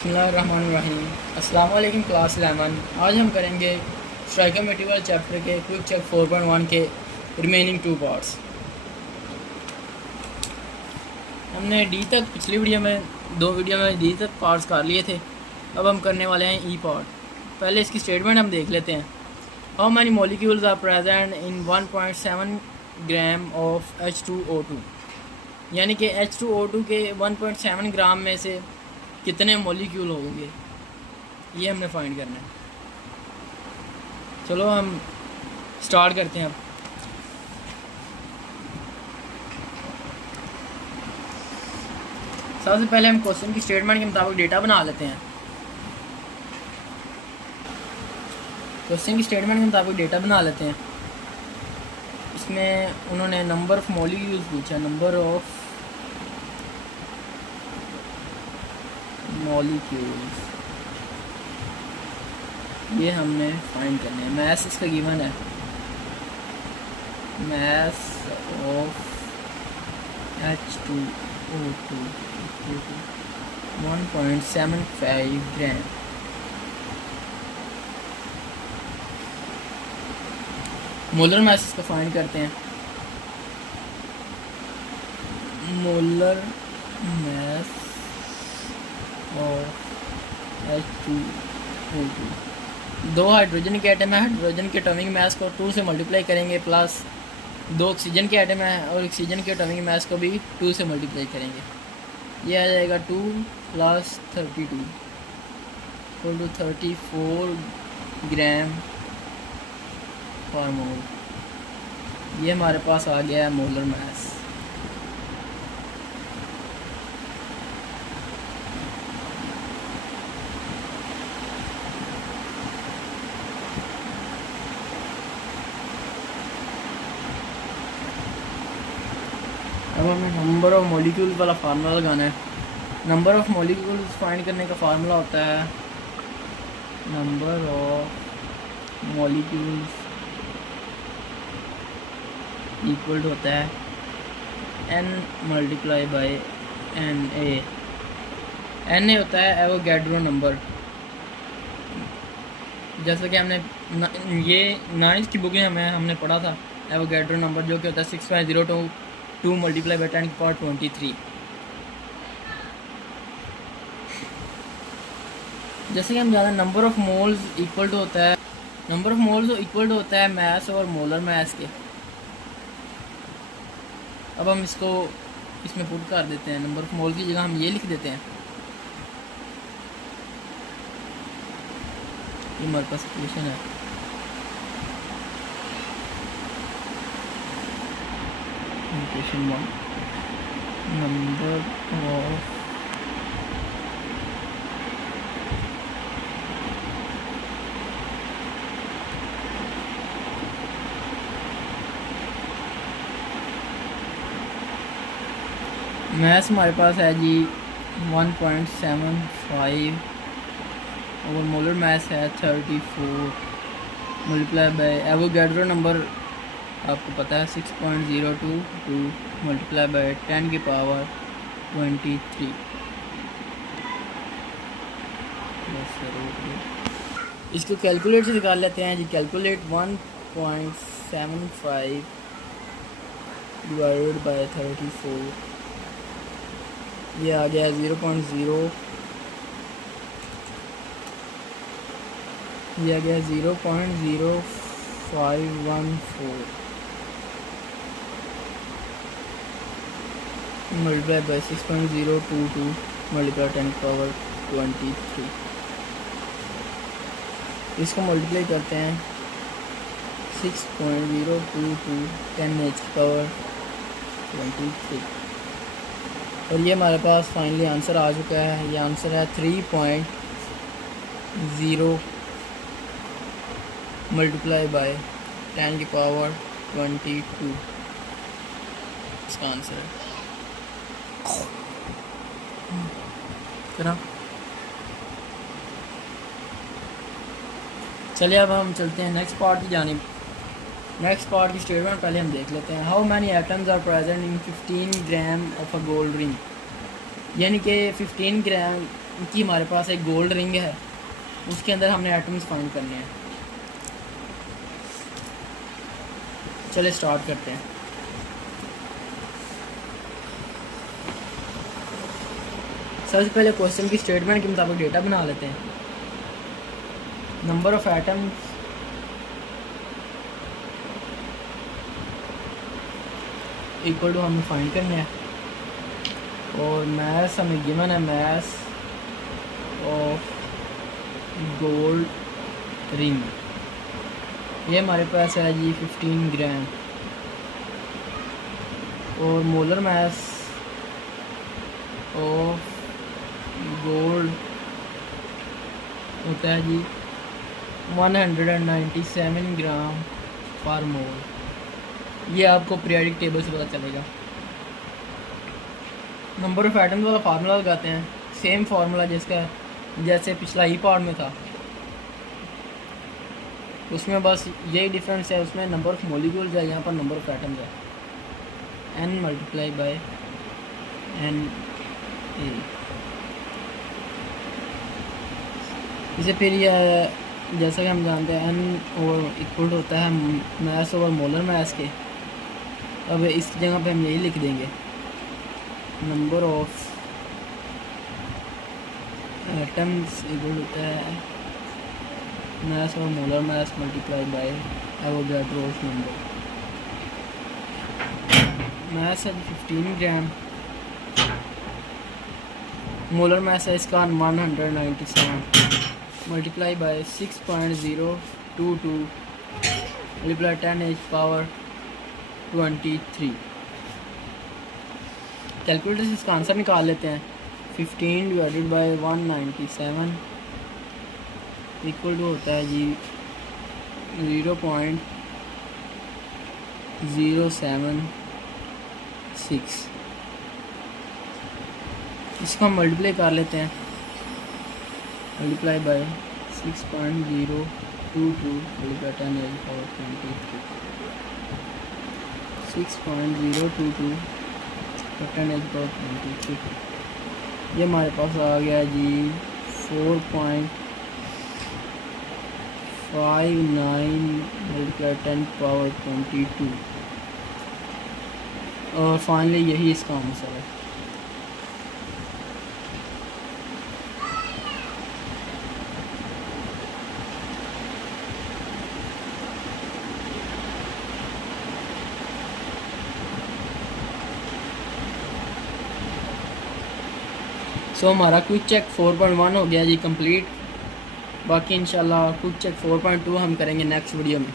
बिस्मिल्लाहिर्रहमानिर्रहीम। अस्सलाम वालेकुम क्लास 11। आज हम करेंगे स्ट्राइकोमेटिकल चैप्टर के क्विक चेक 4.1 के रिमेनिंग 2 पार्ट्स। हमने डी तक पिछली दो वीडियो में डी तक पार्ट्स कर लिए थे। अब हम करने वाले हैं ई पार्ट। पहले इसकी स्टेटमेंट हम देख लेते हैं। How many molecules are present in 1.7 gram of H2O2, यानी कि H2O2 के 1.7 ग्राम में से कितने मॉलिक्यूल होंगे, ये हमने फाइंड करना है। चलो हम स्टार्ट करते हैं। अब सबसे पहले हम क्वेश्चन की स्टेटमेंट के मुताबिक डेटा बना लेते हैं। क्वेश्चन की स्टेटमेंट के मुताबिक डेटा बना लेते हैं। इसमें उन्होंने नंबर ऑफ मॉलिक्यूल्स पूछा, नंबर ऑफ मॉलिक्यूल्स, ये हमने फाइंड करने हैं। मैथ इसका गिवन है, math of H2O2 1.75 gram. Molar math इसका फाइंड करते हैं। मोलर मैथ और H2O2, दो हाइड्रोजन के एटम है। हाइड्रोजन के एटॉमिक मास को 2 से मल्टीप्लाई करेंगे, प्लस 2 ऑक्सीजन के एटम है और ऑक्सीजन के एटॉमिक मास को भी 2 से मल्टीप्लाई करेंगे। ये आ जाएगा 2 + 32 = 34 ग्राम पर मोल। ये हमारे पास आ गया है मोलर मास। अब हमें नंबर ऑफ मॉलिक्यूल्स वाला फार्मूला लगाना है। नंबर ऑफ मॉलिक्यूल्स फाइंड करने का फार्मूला होता है नंबर ऑफ मॉलिक्यूल्स इक्वल होता है n × Na। Na होता है एवोगैड्रो नंबर। जैसा कि हमने ये 9th की बुक में हमने पढ़ा था, एवोगैड्रो नंबर जो कि होता है 6.02 × 10⁻23। जैसे कि हम जानते हैं number of moles equal to होता है मैस और मोलर मैस के। अब हम इसको इसमें पुट कर देते हैं। नंबर ऑफ मोल की जगह हम ये लिख देते हैं। ये हमारे पास इक्वेशन है। इक्वेशन 1, नंबर ऑफ मैथ्स हमारे पास है जी 1.75 और मोलर मैथ्स है 34 × एवोगैड्रो नंबर आपको पता है 6.02 × 10⁻23। इसको कैलकुलेट से निकाल लेते हैं जी। कैलकुलेट 1.75 / 34, ये आ गया 0.0, ये आ गया 0.0514 मल्टीप्लाई बाय 6.022 मल्टीप्लाई 10⁻23। इसको मल्टीप्लाई करते हैं 6.022 10⁻23 और ये हमारे पास फाइनली आंसर आ चुका है। ये आंसर है 3.0 मल्टीप्लाई बाय 10⁻22 इसका आंसर है। चलिए अब हम चलते हैं नेक्स्ट पार्ट की जानिब। नेक्स्ट पार्ट की स्टेटमेंट पहले हम देख लेते हैं। How many atoms are present in 15 gram of a gold ring, यानी कि 15 ग्राम कि हमारे पास एक गोल्ड रिंग है, उसके अंदर हमने एटम्स फाइंड करने हैं। चले स्टार्ट करते हैं। सबसे पहले क्वेश्चन की स्टेटमेंट के मुताबिक डेटा बना लेते हैं। Number of atoms equal to हमें फाइंड करने हैं, और मैथ हमें गिवन है, मैथ ऑफ गोल्ड रिंग, ये हमारे पास है जी 15 ग्राम। और मोलर मास ऑफ गोल्ड होता है जी 197 ग्राम पर मोल। ये आपको पीरियोडिक टेबल से पता चलेगा। नंबर ऑफ एटम्स वाला फार्मूला लगाते हैं, सेम फार्मूला जिसका जैसे पिछला ही पार्ट में था, उसमें बस यही डिफरेंस है, उसमें नंबर ऑफ मॉलिक्यूल्स है, यहाँ पर नंबर ऑफ एटम्स है, n multiply by n a। इसे फिर यह जैसा कि हम जानते हैं n और इक्वल होता है मास ओवर मोलर मास के। अब इस जगह पे हम यही लिख देंगे, नंबर ऑफ एटम्स इक्वल होता है मास और molar mass multiply by Avogadro's number. Mass है 15 ग्राम, मोलर मास है इसका 197 मल्टीप्लाई बाय 6.022 मल्टीप्लाई 10⁻23। कैलकुलेटर से इसका आंसर निकाल लेते हैं। 15 डिवाइडेड बाय 197 इक्वल टू होता है जी 0.076। इसको हम मल्टीप्लाई कर लेते हैं, मल्टीप्लाई बाय 6.022 मल्टीप्लाई 10⁻23 6.022 10⁻23। ये हमारे पास आ गया जी 4.59 मल्टीप्लाई 10⁻22। और फाइनली यही इसका आंसर है। सो हमारा क्विक चेक 4.1 हो गया जी कंप्लीट। बाकी इंशाल्लाह क्विक चेक 4.2 हम करेंगे नेक्स्ट वीडियो में।